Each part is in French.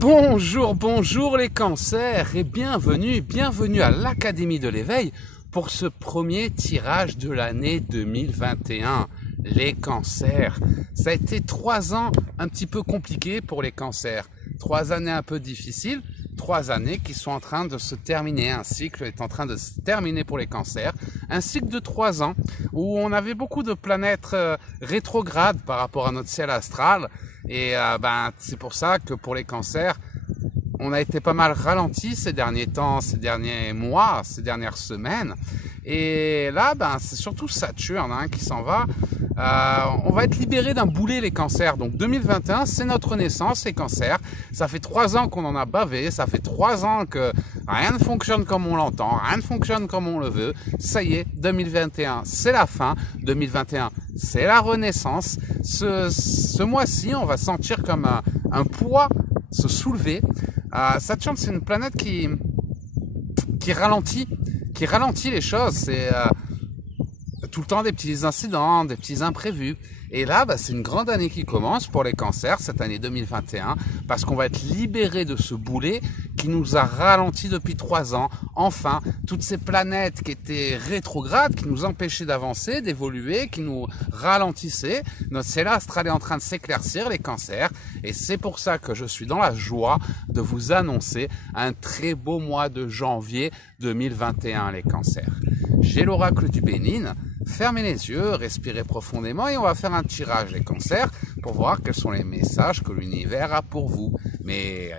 Bonjour, bonjour les cancers et bienvenue à l'Académie de l'éveil pour ce premier tirage de l'année 2021. Les cancers, ça a été 3 ans un petit peu compliqués pour les cancers, 3 années un peu difficiles, 3 années qui sont en train de se terminer, un cycle est en train de se terminer pour les cancers, un cycle de 3 ans où on avait beaucoup de planètes rétrogrades par rapport à notre ciel astral. Et c'est pour ça que pour les cancers, on a été pas mal ralenti ces derniers temps, ces derniers mois, ces dernières semaines. Et là, c'est surtout Saturne qui s'en va. On va être libéré d'un boulet les cancers. Donc 2021, c'est notre naissance, les cancers. Ça fait 3 ans qu'on en a bavé. Ça fait 3 ans que rien ne fonctionne comme on l'entend, rien ne fonctionne comme on le veut. Ça y est, 2021, c'est la fin. 2021, c'est la renaissance. Ce mois-ci, on va sentir comme un poids se soulever. Saturne, c'est une planète qui ralentit les choses. C'est tout le temps des petits incidents, des petits imprévus. Et là, c'est une grande année qui commence pour les cancers, cette année 2021, parce qu'on va être libéré de ce boulet qui nous a ralenti depuis 3 ans. Enfin, toutes ces planètes qui étaient rétrogrades, qui nous empêchaient d'avancer, d'évoluer, qui nous ralentissaient. Notre ciel astral est en train de s'éclaircir, les cancers. Et c'est pour ça que je suis dans la joie de vous annoncer un très beau mois de janvier 2021, les cancers. J'ai l'oracle du Bénin. Fermez les yeux, respirez profondément et on va faire un tirage des cancers pour voir quels sont les messages que l'univers a pour vous. Mais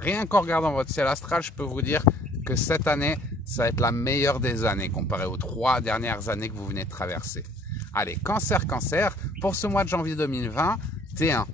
rien qu'en regardant votre ciel astral, je peux vous dire que cette année, ça va être la meilleure des années comparée aux 3 dernières années que vous venez de traverser. Allez, cancer, pour ce mois de janvier 2020, T1.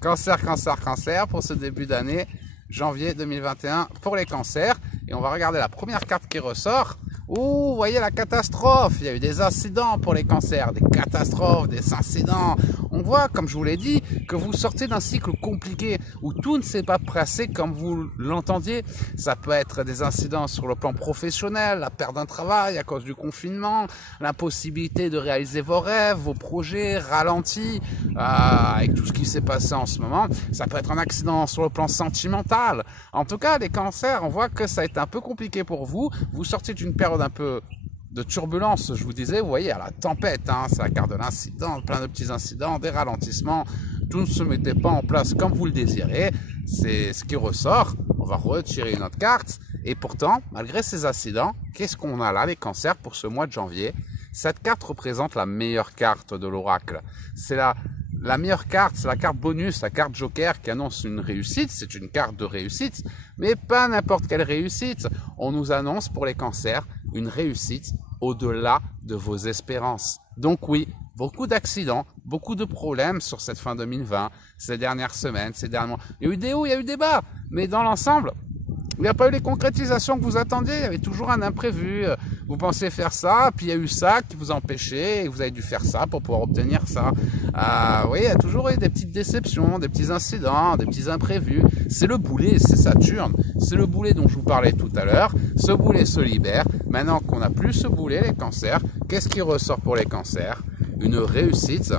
Cancer, pour ce début d'année, janvier 2021, pour les cancers. Et on va regarder la première carte qui ressort. Ouh, vous voyez la catastrophe, il y a eu des incidents pour les cancers, des catastrophes, des incidents. On voit, comme je vous l'ai dit, que vous sortez d'un cycle compliqué où tout ne s'est pas passé comme vous l'entendiez. Ça peut être des incidents sur le plan professionnel, la perte d'un travail à cause du confinement, l'impossibilité de réaliser vos rêves, vos projets ralentis, avec tout ce qui s'est passé en ce moment. Ça peut être un accident sur le plan sentimental. En tout cas, les cancers, on voit que ça a été un peu compliqué pour vous. Vous sortez d'une période un peu de turbulence, je vous disais, vous voyez, à la tempête, c'est la carte de l'incident, plein de petits incidents, des ralentissements, tout ne se mettait pas en place comme vous le désirez, c'est ce qui ressort. On va retirer une autre carte, et pourtant, malgré ces incidents, qu'est-ce qu'on a là, les cancers, pour ce mois de janvier? Cette carte représente la meilleure carte de l'oracle. C'est la meilleure carte, c'est la carte bonus, la carte joker qui annonce une réussite, c'est une carte de réussite, mais pas n'importe quelle réussite. On nous annonce pour les cancers une réussite au-delà de vos espérances. Donc oui, beaucoup d'accidents, beaucoup de problèmes sur cette fin 2020, ces dernières semaines, ces derniers mois. Il y a eu des hauts, il y a eu des bas, mais dans l'ensemble, il n'y a pas eu les concrétisations que vous attendiez, il y avait toujours un imprévu. Vous pensiez faire ça, puis il y a eu ça qui vous empêchait, et vous avez dû faire ça pour pouvoir obtenir ça. Oui, il y a toujours eu des petites déceptions, des petits incidents, des petits imprévus. C'est le boulet, c'est Saturne. C'est le boulet dont je vous parlais tout à l'heure. Ce boulet se libère. Maintenant qu'on n'a plus ce boulet, les cancers, qu'est-ce qui ressort pour les cancers? Une réussite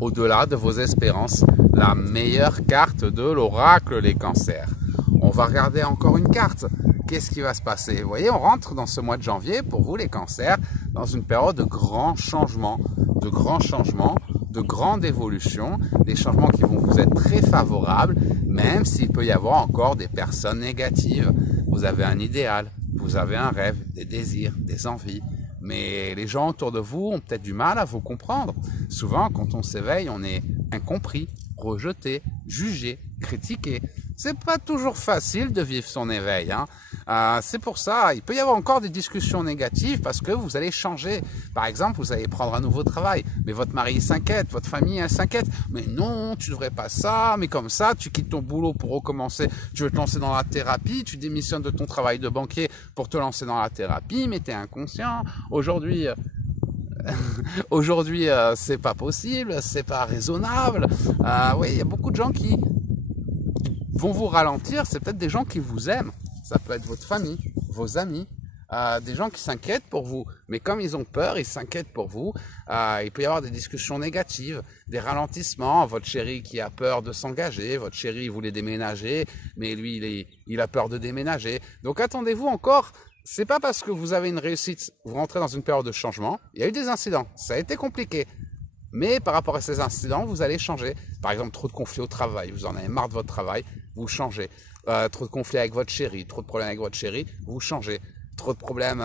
au-delà de vos espérances. La meilleure carte de l'oracle, les cancers. On va regarder encore une carte. Qu'est-ce qui va se passer? Vous voyez, on rentre dans ce mois de janvier, pour vous les cancers, dans une période de grands changements, de grandes évolutions, des changements qui vont vous être très favorables, même s'il peut y avoir encore des personnes négatives. Vous avez un idéal, vous avez un rêve, des désirs, des envies, mais les gens autour de vous ont peut-être du mal à vous comprendre. Souvent, quand on s'éveille, on est incompris, rejeté, jugé, critiqué. C'est pas toujours facile de vivre son éveil. C'est pour ça, il peut y avoir encore des discussions négatives parce que vous allez changer. Par exemple, vous allez prendre un nouveau travail, mais votre mari s'inquiète, votre famille elle s'inquiète. Mais non, tu devrais pas ça, mais comme ça, tu quittes ton boulot pour recommencer, tu veux te lancer dans la thérapie, tu démissionnes de ton travail de banquier pour te lancer dans la thérapie, mais tu es inconscient. Aujourd'hui, c'est pas possible, c'est pas raisonnable. Oui, il y a beaucoup de gens qui vont vous ralentir, c'est peut-être des gens qui vous aiment. Ça peut être votre famille, vos amis, des gens qui s'inquiètent pour vous. Mais comme ils ont peur, ils s'inquiètent pour vous. Il peut y avoir des discussions négatives, des ralentissements. Votre chéri qui a peur de s'engager, votre chéri voulait déménager, mais lui, il a peur de déménager. Donc attendez-vous encore. C'est pas parce que vous avez une réussite, vous rentrez dans une période de changement. Il y a eu des incidents, ça a été compliqué. Mais par rapport à ces incidents, vous allez changer. Par exemple, trop de conflits au travail, vous en avez marre de votre travail, vous changez. Trop de conflits avec votre chéri, trop de problèmes avec votre chéri, vous changez. Trop de problèmes,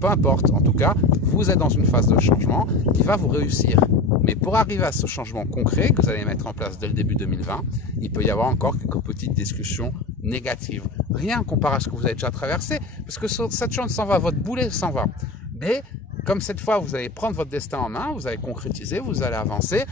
peu importe. En tout cas, vous êtes dans une phase de changement qui va vous réussir. Mais pour arriver à ce changement concret que vous allez mettre en place dès le début 2020, il peut y avoir encore quelques petites discussions négatives. Rien comparé à ce que vous avez déjà traversé, parce que Saturne s'en va, votre boulet s'en va. Mais comme cette fois, vous allez prendre votre destin en main, vous allez concrétiser, vous allez avancer,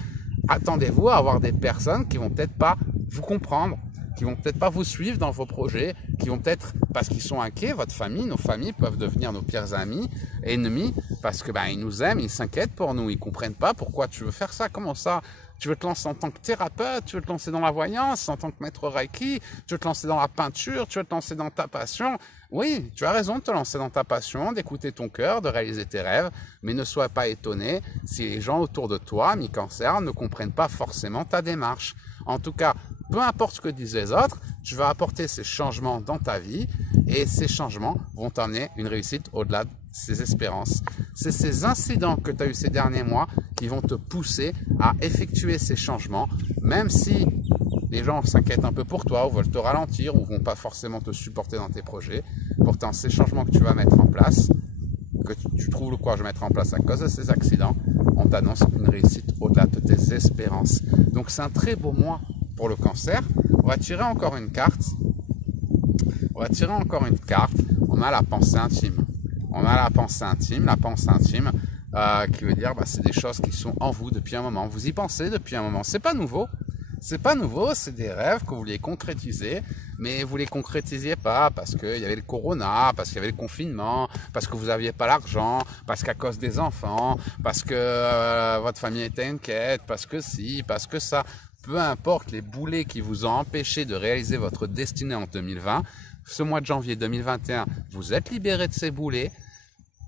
attendez-vous à avoir des personnes qui vont peut-être pas vous comprendre, qui vont peut-être pas vous suivre dans vos projets, qui vont peut-être, parce qu'ils sont inquiets, votre famille, nos familles peuvent devenir nos pires amis, ennemis, parce que ils nous aiment, ils s'inquiètent pour nous, ils comprennent pas pourquoi tu veux faire ça, comment ça, tu veux te lancer en tant que thérapeute, tu veux te lancer dans la voyance, en tant que maître Reiki, tu veux te lancer dans la peinture, tu veux te lancer dans ta passion. Oui, tu as raison de te lancer dans ta passion, d'écouter ton cœur, de réaliser tes rêves, mais ne sois pas étonné si les gens autour de toi, mi-cancer, ne comprennent pas forcément ta démarche. En tout cas, peu importe ce que disent les autres, tu vas apporter ces changements dans ta vie et ces changements vont t'amener une réussite au-delà de ces espérances. C'est ces incidents que tu as eu ces derniers mois qui vont te pousser à effectuer ces changements, même si les gens s'inquiètent un peu pour toi ou veulent te ralentir ou vont pas forcément te supporter dans tes projets. Pourtant, ces changements que tu vas mettre en place, que tu trouves le courage de mettre en place à cause de ces accidents, on t'annonce une réussite au-delà de tes espérances. Donc c'est un très beau mois pour le cancer. On va tirer encore une carte. On va tirer encore une carte. On a la pensée intime. On a la pensée intime. La pensée intime qui veut dire c'est des choses qui sont en vous depuis un moment. Vous y pensez depuis un moment. C'est pas nouveau. C'est pas nouveau, c'est des rêves que vous vouliez concrétiser, mais vous les concrétisiez pas parce qu'il y avait le corona, parce qu'il y avait le confinement, parce que vous aviez pas l'argent, parce qu'à cause des enfants, parce que votre famille était inquiète, parce que si, parce que ça. Peu importe les boulets qui vous ont empêché de réaliser votre destinée en 2020, ce mois de janvier 2021, vous êtes libéré de ces boulets.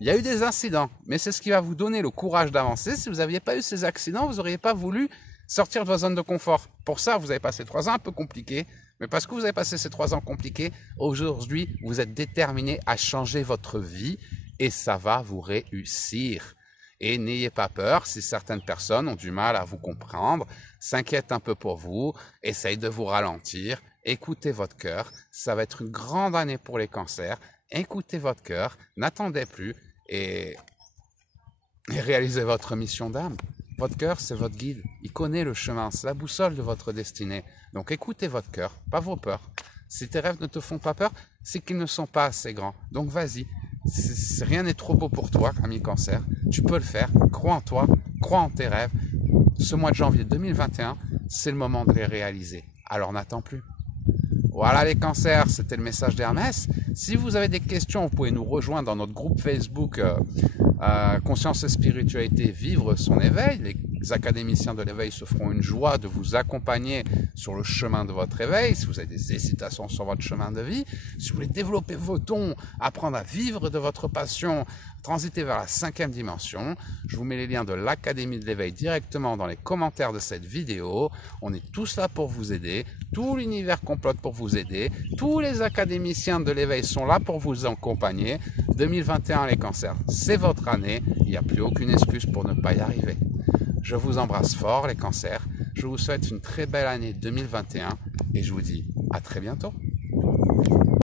Il y a eu des incidents, mais c'est ce qui va vous donner le courage d'avancer. Si vous n'aviez pas eu ces accidents, vous n'auriez pas voulu sortir de votre zone de confort. Pour ça, vous avez passé 3 ans un peu compliqués, mais parce que vous avez passé ces 3 ans compliqués, aujourd'hui, vous êtes déterminé à changer votre vie et ça va vous réussir. Et n'ayez pas peur si certaines personnes ont du mal à vous comprendre, s'inquiètent un peu pour vous, essayent de vous ralentir. Écoutez votre cœur, ça va être une grande année pour les cancers. Écoutez votre cœur, n'attendez plus et réalisez votre mission d'âme. Votre cœur, c'est votre guide. Il connaît le chemin, c'est la boussole de votre destinée. Donc écoutez votre cœur, pas vos peurs. Si tes rêves ne te font pas peur, c'est qu'ils ne sont pas assez grands. Donc vas-y, rien n'est trop beau pour toi, ami cancer. Tu peux le faire, crois en toi, crois en tes rêves. Ce mois de janvier 2021, c'est le moment de les réaliser. Alors n'attends plus. Voilà les cancers, c'était le message d'Hermès. Si vous avez des questions, vous pouvez nous rejoindre dans notre groupe Facebook Conscience et Spiritualité, Vivre son éveil. Les académiciens de l'éveil se feront une joie de vous accompagner sur le chemin de votre éveil. Si vous avez des hésitations sur votre chemin de vie, si vous voulez développer vos dons, apprendre à vivre de votre passion, transiter vers la 5e dimension, je vous mets les liens de l'Académie de l'éveil directement dans les commentaires de cette vidéo. On est tous là pour vous aider. Tout l'univers complote pour vous aider. Tous les académiciens de l'éveil sont là pour vous accompagner. 2021, les cancers, c'est votre année. Il n'y a plus aucune excuse pour ne pas y arriver. Je vous embrasse fort, les cancers. Je vous souhaite une très belle année 2021 et je vous dis à très bientôt.